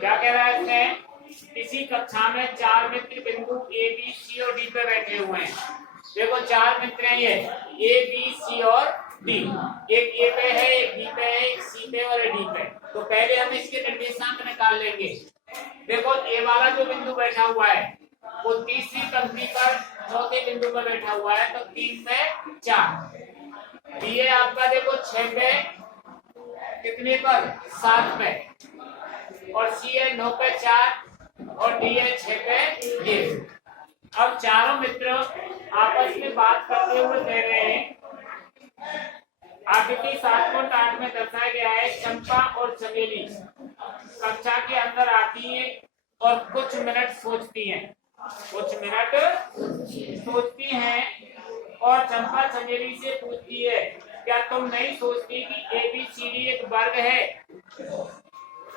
क्या कह रहा है इसमें? इसी कक्षा में चार मित्र बिंदु ए बी सी और डी पे बैठे हुए हैं। देखो चार मित्र हैं ये, ए बी सी और डी। एक ए पे है, एक बी पे है, एक सी पे और एक डी पे। तो पहले हम इसके निर्देशांक निकाल लेंगे। देखो ए वाला जो बिंदु बैठा हुआ है वो तीसरी पंक्ति पर चौथे बिंदु पर बैठा हुआ है, तो 3 पे 4। डी है आपका देखो 6 पे कितने पर 7 पे, और सी है 9 पे 4 और डी है 6 पे 1। अब चारों मित्र आपस में बात करते हुए कह रहे हैं, आकृति 7.8 में दर्शाया गया है, चंपा और चमेली कक्षा के अंदर आती हैं और कुछ मिनट सोचती हैं। कुछ मिनट सोचती हैं और चंपा चमेली से पूछती है, क्या तुम नहीं सोचती कि एबीसीडी एक वर्ग है?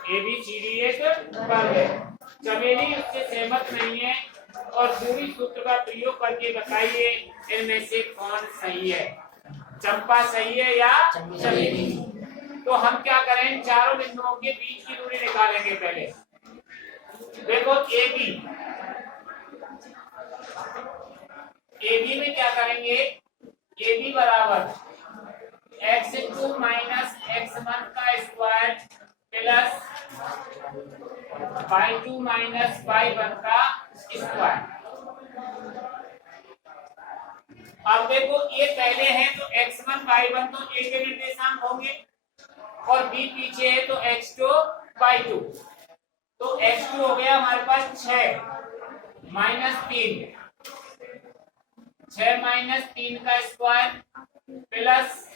एबीसीडी एक वर्ग है। चमेली उससे सहमत नहीं है और दूरी सूत्र का प्रयोग करके बताइए इनमें से कौन सही है, चंपा सही है या चमेली? तो हम क्या करें, चारों बिंदुओं के बीच की दूरी निकालेंगे पहले। देखो AB में क्या करेंगे, AB बराबर x2 माइनस x1 का square plus y2 minus y1 का स्क्वायर। अब देखो ये पहले है तो x1 y1 तो a के निर्देशांक होंगे और b पीछे है तो x2 y2। तो x2 हो गया हमारे पास 6 माइनस 3, 6 माइनस 3 का स्क्वायर प्लस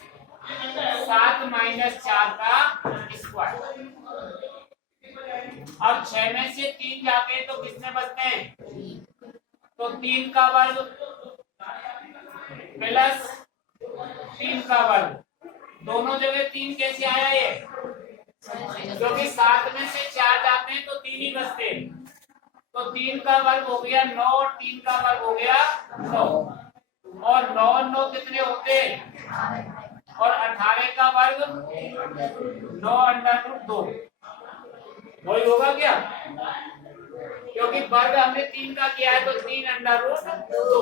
7 माइनस 4 का स्क्वायर। अब 6 में से 3 जाते हैं तो कितने बचते हैं? तो 3 का वर्ग प्लस 3 का वर्ग, दोनों जगह 3 कैसे आया ये? क्योंकि 7 में से 4 जाते हैं तो 3 ही बचते हैं। तो 3 का वर्ग हो गया 9 और 3 का वर्ग हो गया 9, और 9 और 9 कितने होते हैं? और 18 का वर्ग 9 अंडर रूट 2, वही होगा क्या? क्योंकि वर्ग हमने 3 का किया है तो 3 अंडर रूट 2,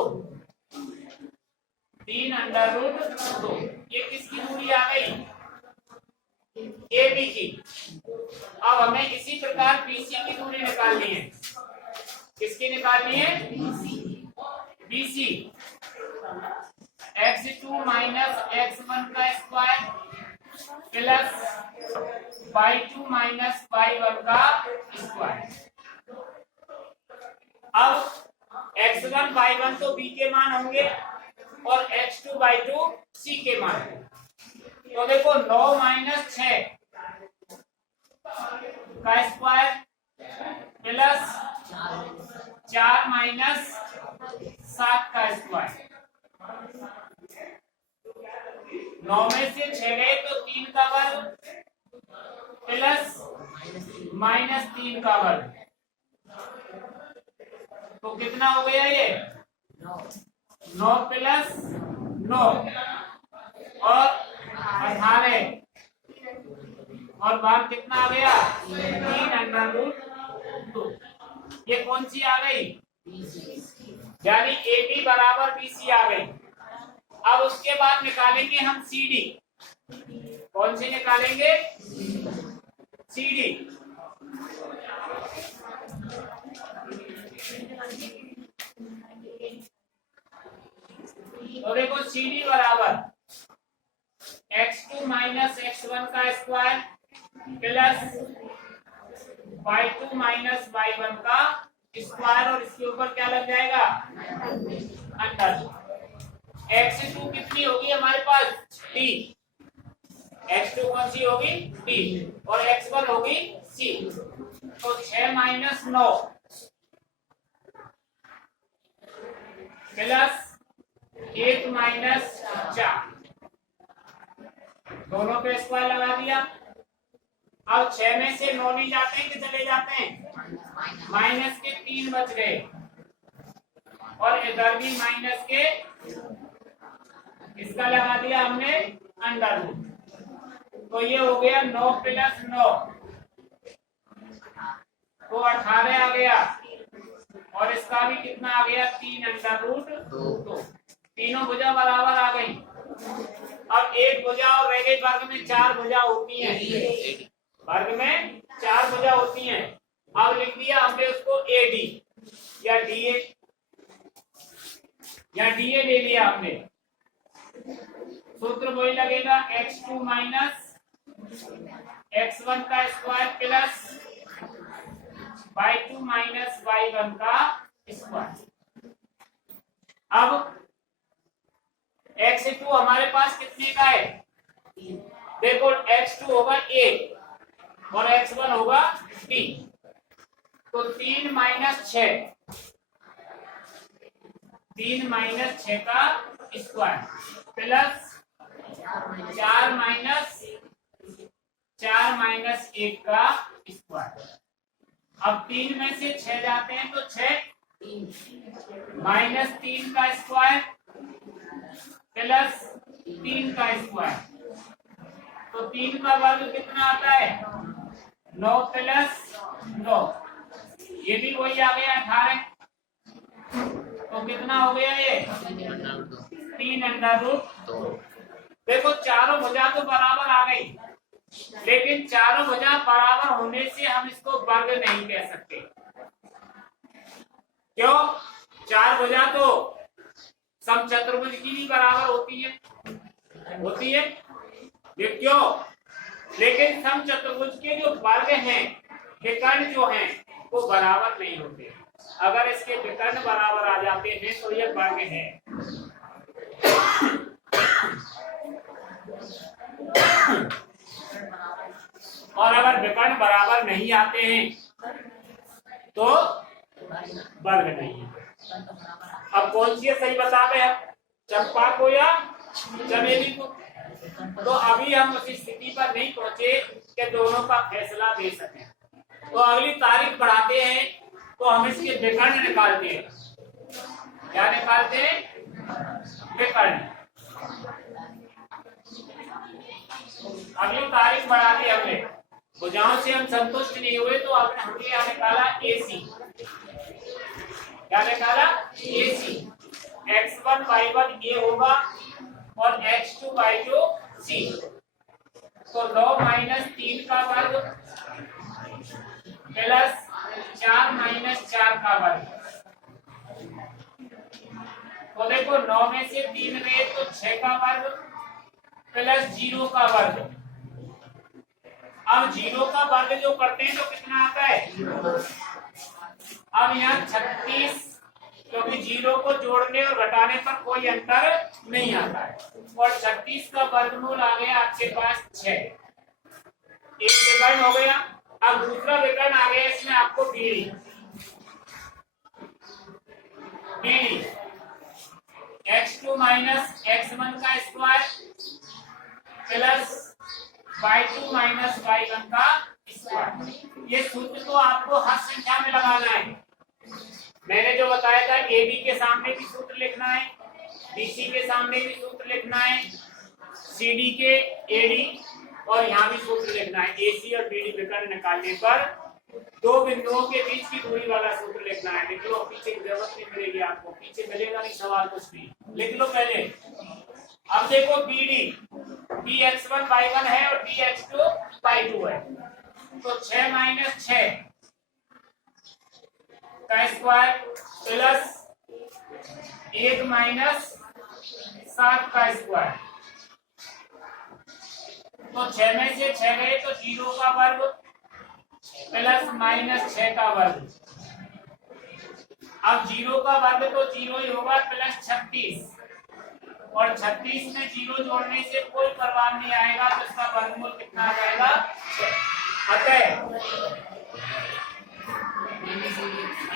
3 अंडर रूट 2। ये किसकी दूरी आ गई? AB की। अब हमें इसी प्रकार BC की दूरी निकालनी है। किसकी निकालनी है? BC x2 माइनस x1 का square plus y2 minus y1 का स्क्वायर। अब x1 y1 तो b के मान होंगे और x2 y2 c के मान। तो देखो 9 माइनस 6 का स्क्वायर प्लस 4 माइनस 7 का स्क्वायर। 9 में से 6 गए तो 3 का वर्ग प्लस माइनस 3 का वर्ग, तो कितना हो गया ये? 9 प्लस 9 और 18 और बाहर कितना आ गया? 3 अंडर रूट 2। ये कौन सी आ गई? यानी AB बराबर BC आ गई। अब उसके बाद निकालेंगे हम CD। कौन सी निकालेंगे? CD। तो देखो CD बराबर x2 माइनस x1 का square plus y2 minus y1 का स्क्वायर, और इसके ऊपर क्या लग जाएगा? अंडर। x2 कितनी होगी हमारे पास? t। x2 कौन सी होगी? t, और x1 होगी c। तो 6 माइनस 9 प्लस 1 माइनस 4, दोनों पे स्क्वायर लगा दिया। अब 6 में से 9 नहीं जाते हैं कि चले जाते हैं? माइनस के 3 बच गए और इधर भी माइनस के, इसका लगा दिया हमने अंडर रूट। तो ये हो गया 9 प्लस 9 तो 18 आ गया और इसका भी कितना आ गया 3√2। तीनों भुजा बराबर आ गई। अब एक भुजा और रह गई, वर्ग में 4 भुजा होती हैं, वर्ग में 4 भुजा होती हैं। अब लिख दिया हमने उसको AD या DA या DA ले लिया हमने। सूत्र वही लगेगा x2 माइनस x1 का square plus y2 minus y1 का स्क्वायर। अब x2 हमारे पास कितने का है? देखो x2 होगा a और x1 होगा b, तो 3 माइनस 6 का स्क्वायर प्लस 4 माइनस 1 का स्क्वायर। अब 3 में से 6 जाते हैं तो 6 माइनस 3 का स्क्वायर प्लस 3 का स्क्वायर, तो 3 का वर्ग कितना आता है 9 प्लस 9, ये भी वही आ गया 18। तो कितना हो गया ये 3√2। देखो चारों भुजा तो बराबर आ गई, लेकिन चारों भुजा बराबर होने से हम इसको वर्ग नहीं कह सकते। क्यों? 4 भुजा तो समचतुर्भुज की भी बराबर होती है ये क्यों? लेकिन समचतुर्भुज के जो वर्ग हैं, विकर्ण जो हैं, वो बराबर नहीं होते। अगर इसके विकर्ण बराबर आ जाते हैं तो ये वर्ग है। और अगर विकर्ण बराबर नहीं आते हैं तो वर्ग नहीं है। अब कौन सी सही बता रहे हैं, चंपा को या चमेली को? तो अभी हम उसी स्थिति पर नहीं पहुंचे कि दोनों का फैसला दे सकें। तो अगली तारीख बढ़ाते हैं तो हम इसके विकर्ण निकालते हैं। क्या निकालते हैं? विकर्ण। अगली तारीख बढ़ा दी हमने, भुजाओं से हम संतुष्ट नहीं हुए तो हमने यहाँ निकाला AC। क्या निकाला? AC। x1 y1 a होगा और x2 y2 c। तो 9 माइनस 3 का वर्ग प्लस 4 माइनस 4 का वर्ग। तो देखो 9 में से 3 गए तो 6 का वर्ग प्लस 0 का वर्ग। अब 0 का वर्ग जो करते हैं तो कितना आता है? अब यहाँ 36, क्योंकि 0 को जोड़ने और घटाने पर कोई अंतर नहीं आता है, और 36 का वर्गमूल आ गया आपके पास 6। एक विकर्ण हो गया। अब दूसरा विकर्ण आ गया इसमें आपको BD x2 माइनस x1 का square plus y2 minus y1 का स्क्वायर। ये सूत्र तो आपको हर संख्या में लगाना है। मैंने जो बताया था AB के सामने भी सूत्र लिखना है, BC के सामने भी सूत्र लिखना है, CD के AD और यहाँ भी सूत्र लिखना है। AC और BD विकर्ण निकालने पर दो बिंदुओं के बीच की दूरी वाला सूत्र लिखना है। लिख लो, पीछे की जरूरत नहीं मिलेगी आपको, पीछे मिलेगा नहीं सवाल कुछ भी, लिख लो पहले। अब देखो BD BX1 y1 है और BX2 y2 है, तो 6 माइनस 6 का स्क्वायर प्लस 1 माइनस 7 का स्क्वायर। तो 6 में से 6 गए तो 0 का वर्ग प्लस माइनस 6 का वर्ग। अब 0 का वर्ग तो 0 ही होगा प्लस 36, और 36 में 0 जोड़ने से कोई प्रभाव नहीं आएगा, तो इसका वर्गमूल कितना आ जाएगा? अतः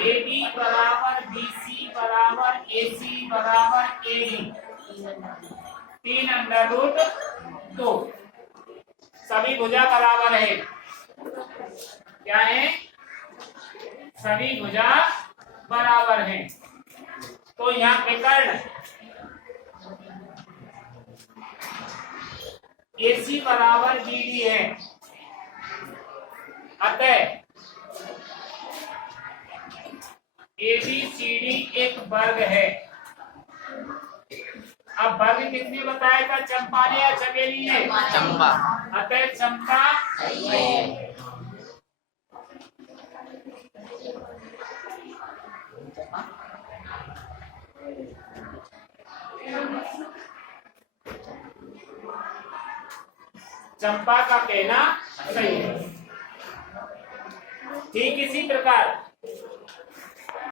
AB बराबर BC बराबर AC बराबर AD 3√2। सभी भुजा बराबर है। क्या है? सभी भुजा बराबर है। तो यहाँ विकर्ण AC बराबर BD है। अतः ABCD एक वर्ग है। अब वर्ग किसने बताया था, चंपा ने या चमेली ने? चंपा। अतः चंपा चंपा का कहना सही है। ठीक इसी प्रकार